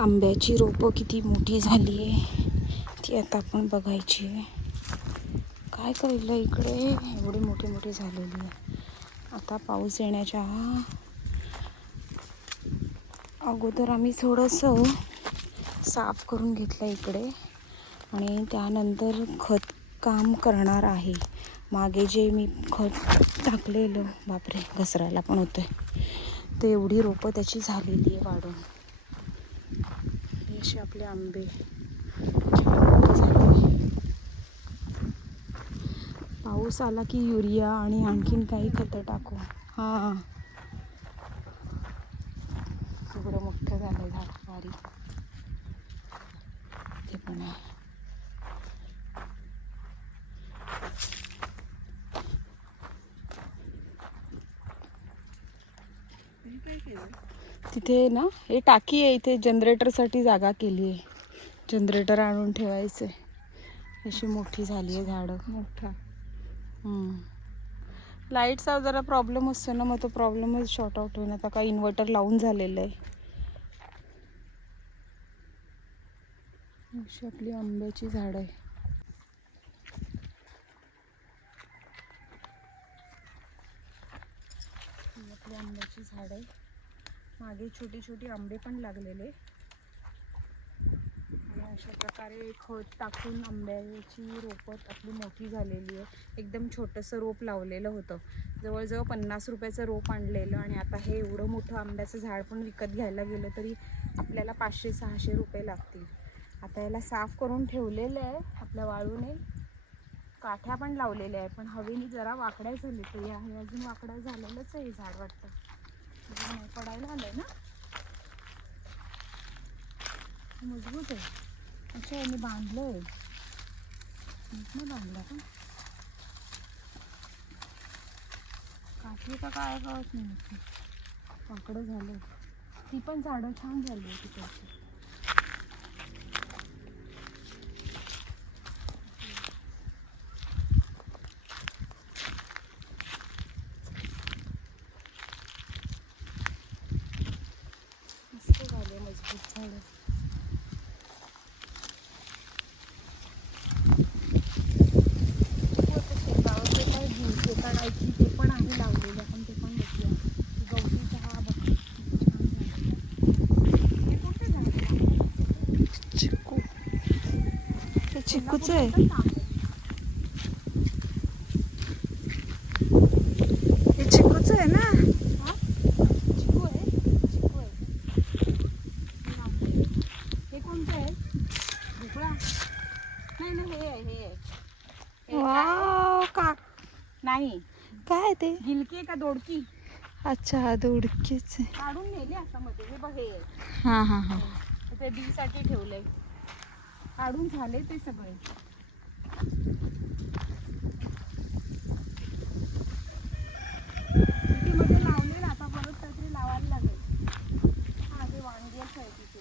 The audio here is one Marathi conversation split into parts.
आंब्याची रोपं किती मोठी झाली आहे ती आता आपण बघायची आहे. काय कळलं इकडे एवढी मोठी मोठी झालेली आहे. आता पाऊस येण्याच्या अगोदर आम्ही थोडंसं साफ करून घेतलं इकडे आणि त्यानंतर खत काम करणार आहे. मागे जे मी खत टाकलेलं, बापरे घसरायला पण होतंय, ते एवढी रोपं त्याची झालेली आहे वाढून. हे असे आपले आंबे झाले. पाऊस आला की युरिया आणि आणखीन काही खतं टाकू. हां एवढं मोठं झालं झाड बारीक ते पण आहे. तिथे ना हे टाकी आहे, इथे जनरेटरसाठी जागा केली आहे. जनरेटर आणून ठेवायचं आहे. अशी मोठी झाली आहे झाडं. मोठा लाईटचा जरा प्रॉब्लेम असतो ना, मग तो प्रॉब्लेमच शॉर्ट आउट होईल. आता काय इन्व्हर्टर लावून झालेलं आहे. अशी आपली आंब्याची झाडं आहे. आपली आंब्याची झाड आहे. मागे छोटी छोटी आंबे पण लागलेले आणि अशा प्रकारे खत टाकून आंब्याची रोपं आपली मोठी झालेली आहे. एकदम छोटंसं रोप लावलेलं होतं, जवळजवळ 50 रुपयाचं रोप आणलेलं आणि आता हे एवढं मोठं आंब्याचं झाड पण विकत घ्यायला गेलं तरी आपल्याला 500-600 रुपये लागतील. आता याला साफ करून ठेवलेलं आहे आपल्या वाळूने. काठ्या पण लावलेल्या आहे, पण हवेने जरा वाकड्या झाली तरी आहे. अजून वाकड्या झालेलंच आहे हे झाड वाटतं. अजून पडायला आलंय ना, मजबूत आहे. अच्छा यांनी बांधलंय, नाही बांधलं का? काठी का काय कळत नाही, वाकडं झालं. ती पण झाडं छान झाली आहे तिकडची. मस्त झाले, मजबूत झालं. काढायची ते पण आहे लावलेलं, आपण ते पण बघूया. गवती चहा बघ, चिकू, ते चिकूच आहे. हे चिकूच आहे ना? चिकू आहे, चिकू आहे. हे कोणतं आहे? भोपळा नाही ना, हे आहे, हे आहे. वाव का नाही, काय ते गिलकी का दोडकी? अच्छा दोडकीच काढून नेले आता मध्ये. हे बघ, हे हां हां हां, ते बी साठी ठेवलंय. काढून झाले ते सगळे. मध्ये लावलेलं, आता परत काहीतरी लावायला लागेल. हा ते वांग्याच आहे तिथे.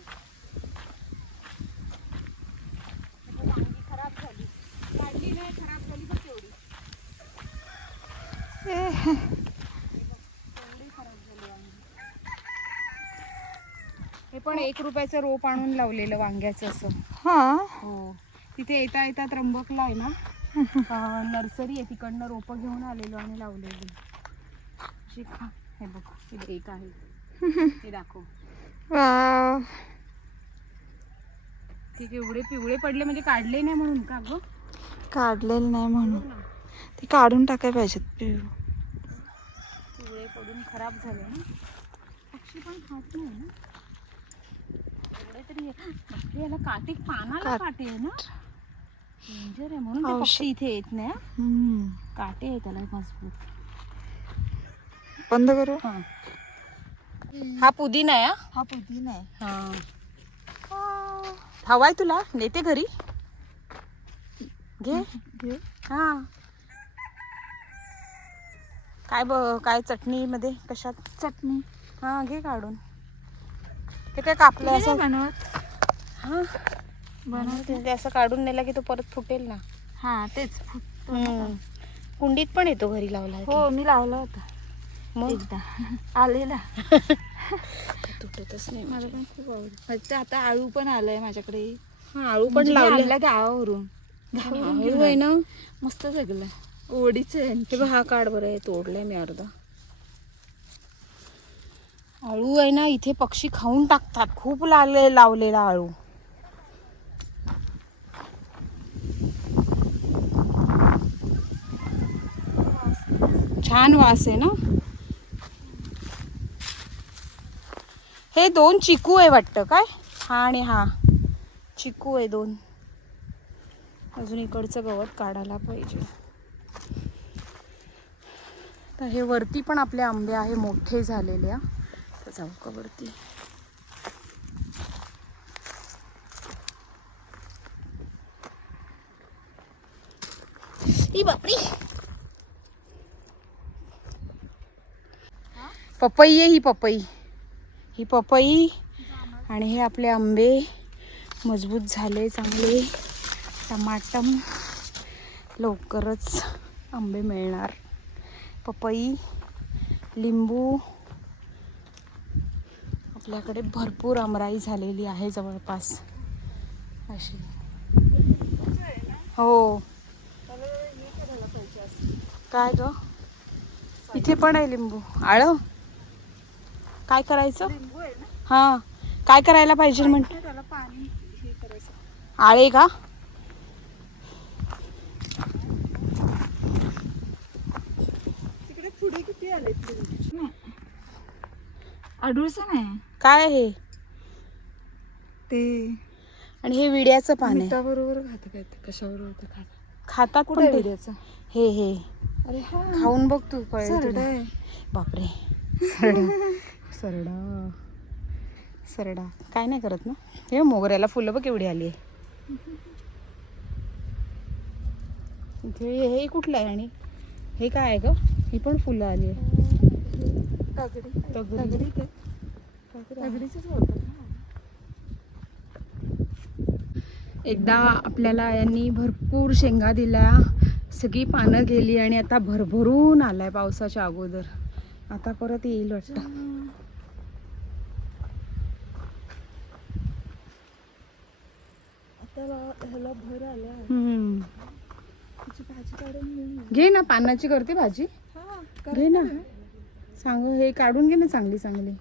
वांगी खराब झाली, काढली नाही, खराब झाली पण तेवढी. हे पण 1 रुपयाचं रोप आणून लावलेलं वांग्याचं असं. हा हो, तिथे येता येता त्र्यंबकला आहे ना नर्सरी आहे, तिकडनं रोपं घेऊन आलेलो आणि लावलेली. खा, हे बघ, हे एक आहे, हे दाखव. ते एवढे पिवळे पडले, म्हणजे काढले नाही म्हणून का ग? काढलेलं नाही म्हणून ते काढून टाकायला पाहिजेत. पिवळे पडून खराब झाले ना. पक्षी पण खात नाही ना एवढे तरी. याला काटे, पानाला काटे आहे ना, डेंजर आहे म्हणून ते पक्षी इथे येत नाही. काटे आहे त्याला मजबूत. बंद करू. हा पुदिना आहे. हा पुदिना आहे. हा हवाय तुला? नेते घरी, घे घे. हा काय काय चटणी मध्ये, कशात चटणी? हा घे काढून. ते काय कापलं असं बनवत? हा बनवते. असं काढून नेला की तो परत फुटेल ना. हा तेच, कुंडीत पण येतो घरी लावला. हो मी लावला होता मग एकदा, आलेला. तुटतच नाही मला पण खूप आवडतं. आता आळू पण आलाय माझ्याकडे. हा आळू पण म्हणजे मी लावले. आणला गावावरून. गावावरून आळू आहे ना, मस्त जगलाय. ओढीच आहे. हे बघ हा काढ बरं आहे, तोडलाय मी अर्धा. आळू आहे ना इथे पक्षी खाऊन टाकतात, खूप लावलेला आळू. छान वास आहे ना. हे 2 चिकू आहे वाटतं काय, हा आणि हा चिकू आहे 2. अजून इकडचं गवत काढायला पाहिजे. तर हे वरती पण आपले आंबे आहे मोठे झालेले. तर जाऊ का वरती. ई बापरे, पपई आहे ही. ही पपई आणि हे आपले आंबे मजबूत झाले चांगले. टमाटम लवकरच आंबे मिळणार. पपई, लिंबू, आपल्याकडे भरपूर आमराई झालेली आहे जवळपास अशी. हो काय ग, इथे पण आहे लिंबू. आळ काय करायचं. हा काय करायला पाहिजे म्हणते. त्याला पाणी हे करायचं. आळे का. तिकडे पुढे किती आले. अडूळचं नाही काय हे ते. आणि हे विड्याचं पान आहे. मिठाबरोबर खात काय ते, कशाबरोबर खातात कुठे पण ते. विड्याचं. हे अरे हा खाऊन बघ तू, कळेल सरडा तुला. आहे. बापरे सरडा काय नाही करत ना. हे मोगऱ्याला फुलं बघ केवढी आली आहे. इथे हे कुठलं आहे आणि हे काय आहे ग. ही पण फुलं आली आहे. एकदा आपल्याला यांनी भरपूर शेंगा दिल्या, सगळी पानं गेली आणि आता भरभरून आलाय पावसाच्या अगोदर. आता परत येईल वाटतं. ह्याला भर आल्या. भाजी काढून घे ना, पानाची करते भाजी. घे ना, सांग हे काढून घे ना चांगली चांगली.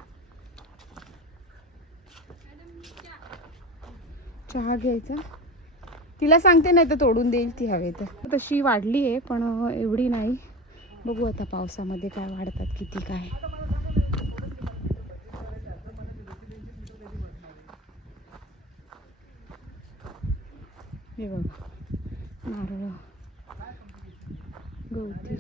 चहा घ्यायचा. तिला सांगते नाही तर तोडून देईल ती हवे तर. तशी वाढली आहे पण एवढी नाही. बघू आता पावसामध्ये काय वाढतात किती काय. हे बघा नारळ, गवती